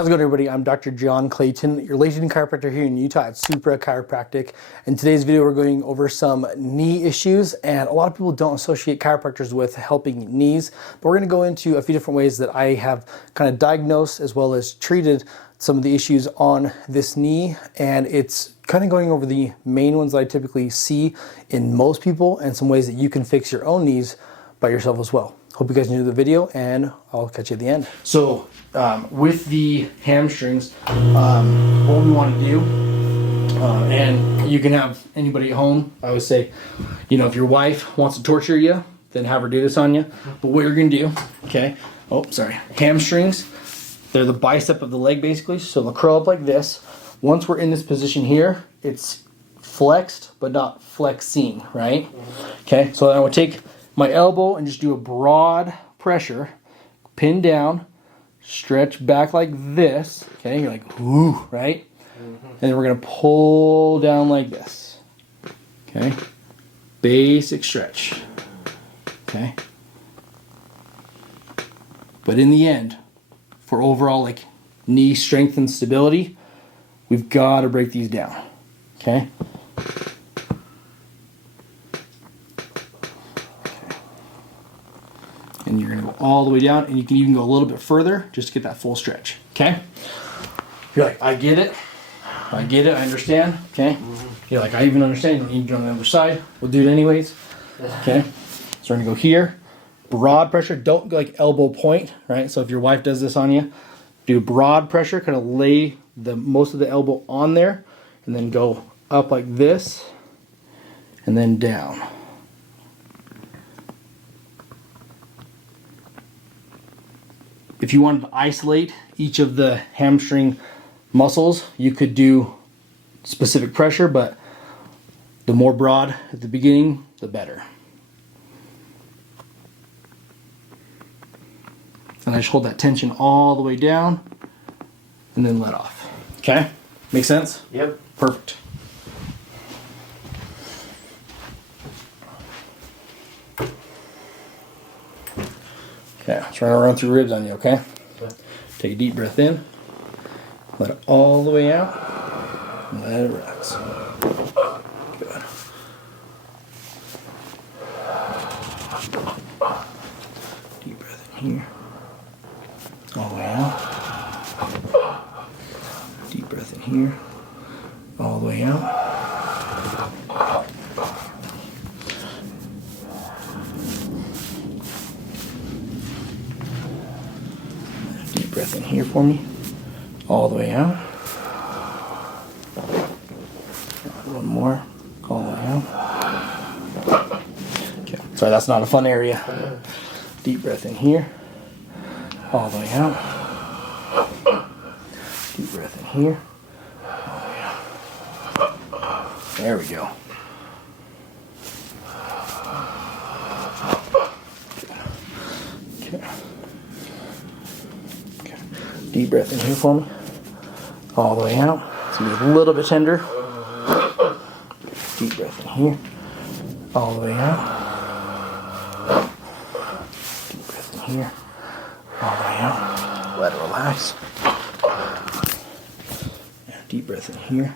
How's it going, everybody? I'm Dr. John Clayton, your Layton chiropractor here in Utah at Supra Chiropractic. In today's video, we're going over some knee issues, and a lot of people don't associate chiropractors with helping knees, but we're going to go into a few different ways that I have kind of diagnosed as well as treated some of the issues on this knee, and it's kind of going over the main ones that I typically see in most people and some ways that you can fix your own knees by yourself as well. Hope you guys enjoy the video, and I'll catch you at the end. So with the hamstrings, what we want to do, and you can have anybody at home, I would say, you know, if your wife wants to torture you, then have her do this on you. But what you're going to do, okay, hamstrings, they're the bicep of the leg basically, so they'll curl up like this. Once we're in this position here, it's flexed but not flexing, right? Okay, so I will take my elbow and just do a broad pressure, pin down, stretch back like this. Okay, you're like, ooh, right? And then we're gonna pull down like this. Okay, basic stretch. Okay, but in the end, for overall like knee strength and stability, we've got to break these down. Okay. And you're going to go all the way down, and you can even go a little bit further just to get that full stretch. Okay? You're like, I get it, I understand. Okay? You're like, I even understand. You don't need to go on the other side. We'll do it anyways. Okay? So we're going to go here. Broad pressure. Don't go like elbow point, right? So if your wife does this on you, do broad pressure. Kind of lay the most of the elbow on there, and then go up like this, and then down. If you wanted to isolate each of the hamstring muscles, you could do specific pressure, but the more broad at the beginning, the better. And I just hold that tension all the way down and then let off. Okay? Make sense? Yep. Perfect. Okay, I'm trying to run through ribs on you, okay? Take a deep breath in, let it all the way out, and let it relax. Good. Deep breath in here, all the way out. Deep breath in here, all the way out. Breath in here for me, all the way out. One more, all the way out. Okay, sorry, that's not a fun area. Deep breath in here, all the way out. Deep breath in here, all the way out. There we go. Deep breath in here for me, all the way out. It's going to be a little bit tender. Deep breath in here, all the way out. Deep breath in here, all the way out. Let it relax. Deep breath in here,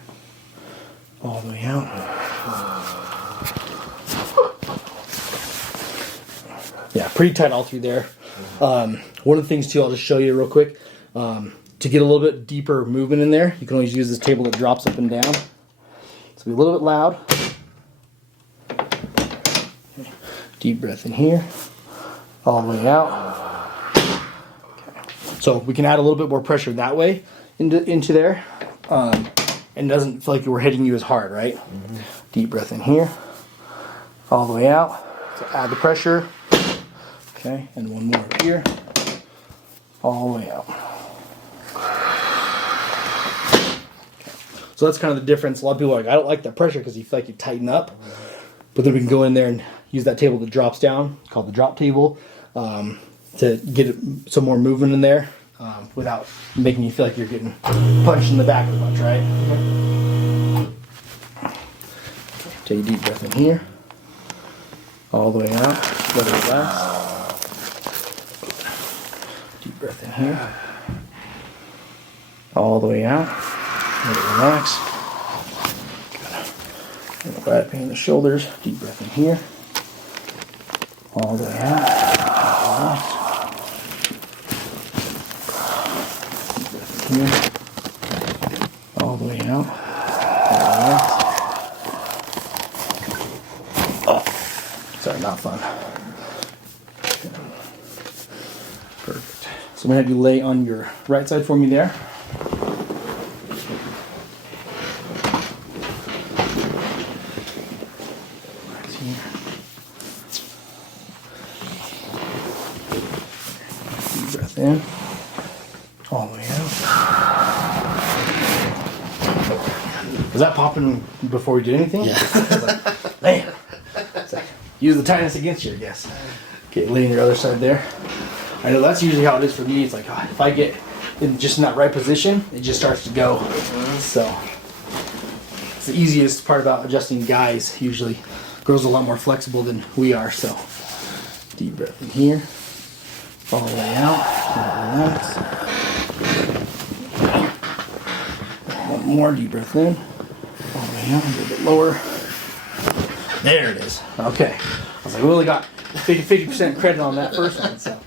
all the way out. Yeah, pretty tight all through there. One of the things too, I'll just show you real quick. To get a little bit deeper movement in there, you can always use this table that drops up and down. So be a little bit loud. Okay. Deep breath in here, all the way out. Okay. So we can add a little bit more pressure that way into there, and it doesn't feel like we're hitting you as hard, right? Deep breath in here, all the way out. So add the pressure. Okay, and one more up here, all the way out. So that's kind of the difference. A lot of people are like, I don't like that pressure because you feel like you tighten up. But then we can go in there and use that table that drops down, called the drop table, to get some more movement in there without making you feel like you're getting punched in the back as much, right? Take a deep breath in here, all the way out, let it relax. Deep breath in here, all the way out. Let it relax. Good. Right up in the shoulders. Deep breath in here. All the way out. Relax. Deep breath in here. All the way out. Relax. Oh, sorry, not fun. Perfect. So I'm going to have you lay on your right side for me there. Relax here. Deep breath in. All the way out. Was that popping before we did anything? Yeah. Like, man. It's like, use the tightness against you, I guess. Okay, lay on your other side there. I know that's usually how it is for me. It's like, if I get in just in that right position, it just starts to go. So it's the easiest part about adjusting guys. Usually, girls are a lot more flexible than we are. So deep breath in here, all the way out. Relax. One more deep breath in, all the way out. A little bit lower. There it is. Okay. I was like, we only got 50% credit on that first one. So.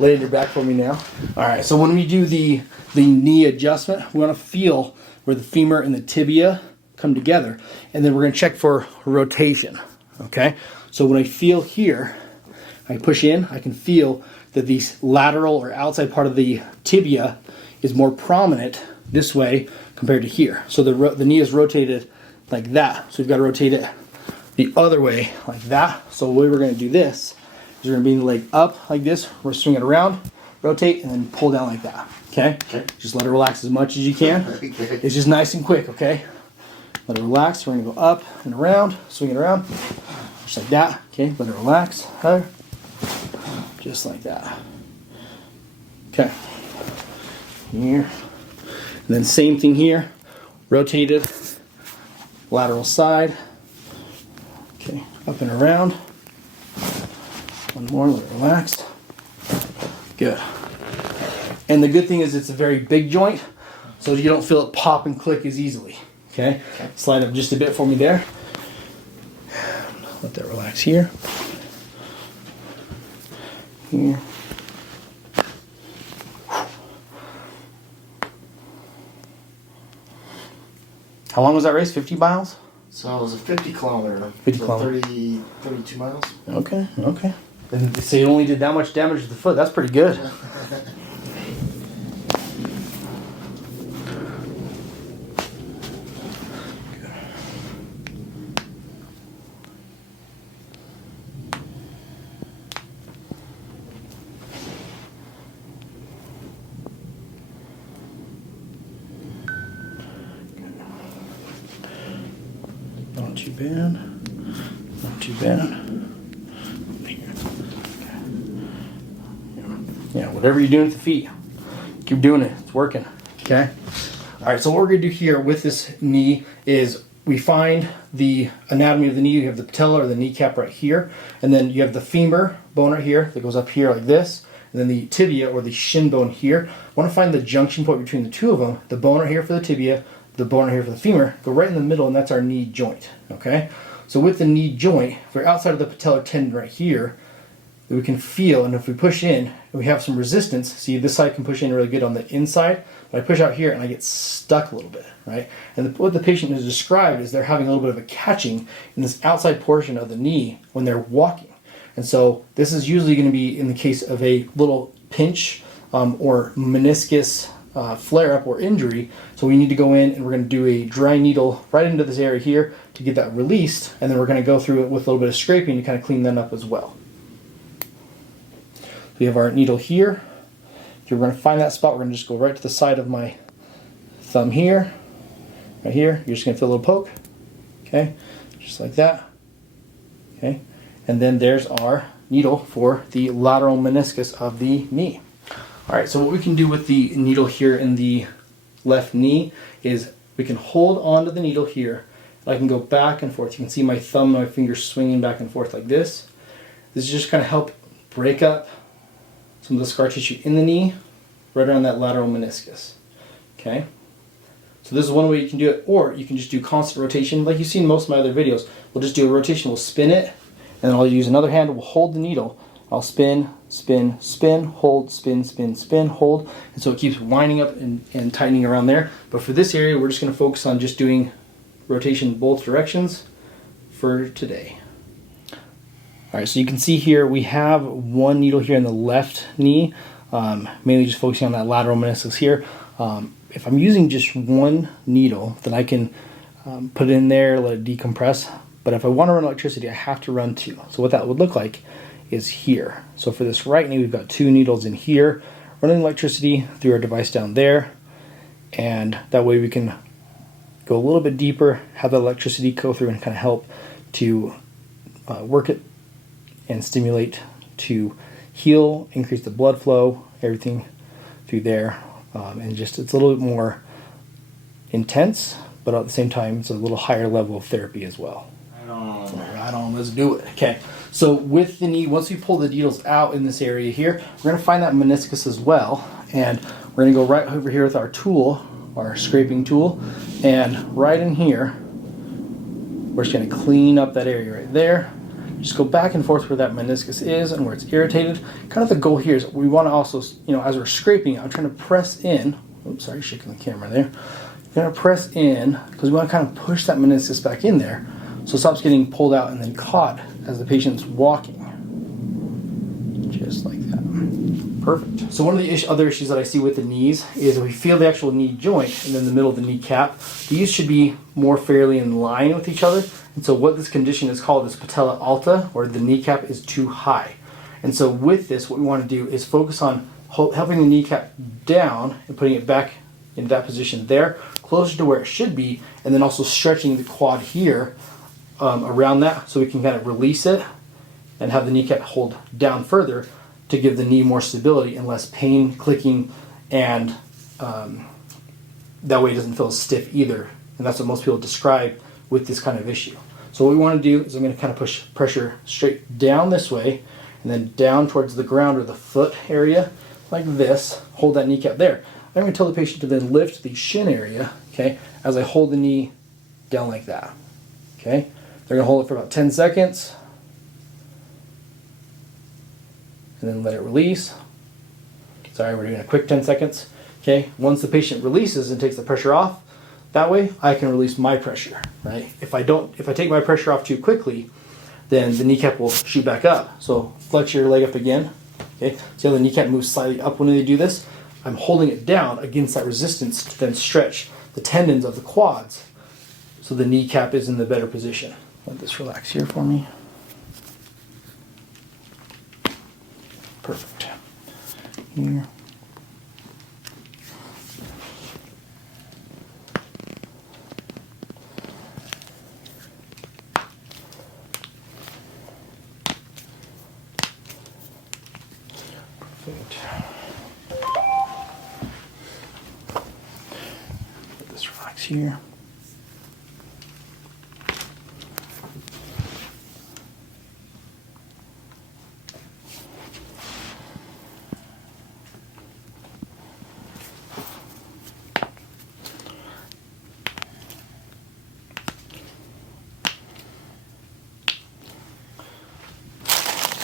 Lay on your back for me now. All right, so when we do the knee adjustment, we want to feel where the femur and the tibia come together, and then we're going to check for rotation, okay? So when I feel here, I push in, I can feel that the lateral or outside part of the tibia is more prominent this way compared to here. So the knee is rotated like that, so we've got to rotate it the other way like that. So the way we're going to do this, you're going to bring the leg up like this. We're swing it around, rotate, and then pull down like that. Okay? Just let it relax as much as you can. It's just nice and quick, okay? Let it relax. We're going to go up and around, swing it around, just like that. Okay? Let it relax. Just like that. Okay. Here. And then same thing here. Rotated, lateral side. Okay. Up and around. One more, let it relax. Good. And the good thing is it's a very big joint, so you don't feel it pop and click as easily. Okay? Slide up just a bit for me there. Let that relax here. Here. How long was that race? 50 miles? So it was a 50 kilometer. 50 so kilometer. 32 miles. Okay, okay. And they say it only did that much damage to the foot. That's pretty good. Not too bad. Not too bad. Yeah, whatever you're doing with the feet, keep doing it. It's working. Okay? All right, so what we're going to do here with this knee is we find the anatomy of the knee. You have the patella or the kneecap right here, and then you have the femur bone right here that goes up here like this, and then the tibia or the shin bone here. I want to find the junction point between the two of them, the bone right here for the tibia, the bone right here for the femur, go right in the middle, and that's our knee joint. Okay? So with the knee joint, if we're outside of the patellar tendon right here, that we can feel, and if we push in and we have some resistance, see this side can push in really good on the inside, but I push out here and I get stuck a little bit, right? And what the patient has described is they're having a little bit of a catching in this outside portion of the knee when they're walking. And so this is usually going to be in the case of a little pinch or meniscus flare-up or injury. So we need to go in and we're going to do a dry needle right into this area here to get that released, and then we're going to go through it with a little bit of scraping to kind of clean that up as well. We have our needle here. If you're going to find that spot, we're going to just go right to the side of my thumb here. Right here. You're just going to feel a little poke. Okay. Just like that. Okay. And then there's our needle for the lateral meniscus of the knee. All right. So what we can do with the needle here in the left knee is we can hold on to the needle here. I can go back and forth. You can see my thumb and my finger swinging back and forth like this. This is just kind of help break up some of the scar tissue in the knee, right around that lateral meniscus. Okay, So this is one way you can do it, or you can just do constant rotation like you've seen in most of my other videos. We'll just do a rotation, we'll spin it, and then I'll use another hand, we'll hold the needle. I'll spin, spin, spin, hold, spin, spin, spin, hold. And so it keeps winding up and tightening around there. But for this area, we're just gonna focus on just doing rotation both directions for today. All right, so you can see here, we have one needle here in the left knee, mainly just focusing on that lateral meniscus here. If I'm using just one needle, then I can put it in there, let it decompress. But if I want to run electricity, I have to run two. So what that would look like is here. So for this right knee, we've got two needles in here, running electricity through our device down there. And that way we can go a little bit deeper, have the electricity go through and kind of help to work it and stimulate to heal, increase the blood flow, everything through there. And just it's a little bit more intense, but at the same time, it's a little higher level of therapy as well. Right on, let's do it. Okay, so with the knee, once we pull the needles out in this area here, we're going to find that meniscus as well. And we're going to go right over here with our tool, our scraping tool, and right in here, we're just going to clean up that area right there. Just go back and forth where that meniscus is and where it's irritated. Kind of the goal here is we want to also, as we're scraping, I'm trying to press in. Oops, sorry, shaking the camera there. You're going to press in because we want to kind of push that meniscus back in there so it stops getting pulled out and then caught as the patient's walking. Just like that. Perfect. So one of the other issues that I see with the knees is if we feel the actual knee joint and then the middle of the kneecap, these should be more fairly in line with each other. And so what this condition is called is patella alta, or the kneecap is too high. And so with this, what we want to do is focus on helping the kneecap down and putting it back in that position there, closer to where it should be, and then also stretching the quad here around that so we can kind of release it and have the kneecap hold down further to give the knee more stability and less pain, clicking, and that way it doesn't feel stiff either. And that's what most people describe with this kind of issue. So what we want to do is I'm going to kind of push pressure straight down this way and then down towards the ground or the foot area like this. Hold that kneecap there. I'm going to tell the patient to then lift the shin area, okay, as I hold the knee down like that. Okay, they're going to hold it for about 10 seconds and then let it release. Sorry, we're doing a quick 10 seconds. Okay, once the patient releases and takes the pressure off, that way I can release my pressure, right? If I take my pressure off too quickly, then the kneecap will shoot back up. So flex your leg up again. Okay, see how the kneecap moves slightly up when they do this? I'm holding it down against that resistance to then stretch the tendons of the quads so the kneecap is in the better position. Let this relax here for me. Perfect. Here. Perfect. Let this relax here.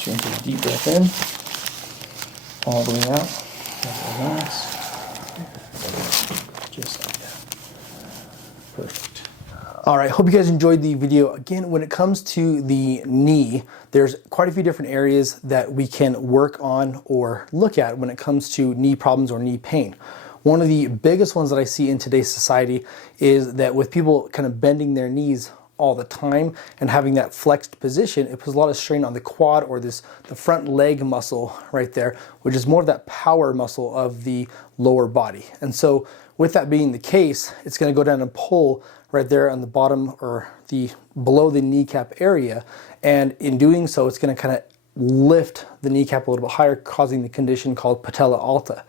Just take a deep breath in, all the way out, relax, just like that. Perfect. All right, hope you guys enjoyed the video. Again, when it comes to the knee, there's quite a few different areas that we can work on or look at when it comes to knee problems or knee pain. One of the biggest ones that I see in today's society is that with people kind of bending their knees all the time and having that flexed position, it puts a lot of strain on the quad or the front leg muscle right there, which is more of that power muscle of the lower body. And so with that being the case, it's going to go down and pull right there on the bottom or below the kneecap area. And in doing so, it's going to kind of lift the kneecap a little bit higher, causing the condition called patella alta.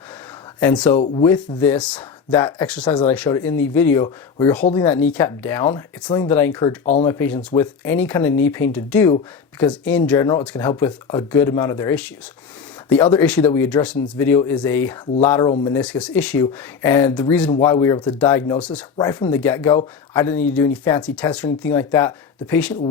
And so with this, that exercise that I showed in the video where you're holding that kneecap down, it's something that I encourage all my patients with any kind of knee pain to do because in general, it's going to help with a good amount of their issues. The other issue that we addressed in this video is a lateral meniscus issue, and the reason why we were able to diagnose this right from the get-go, I didn't need to do any fancy tests or anything like that. The patient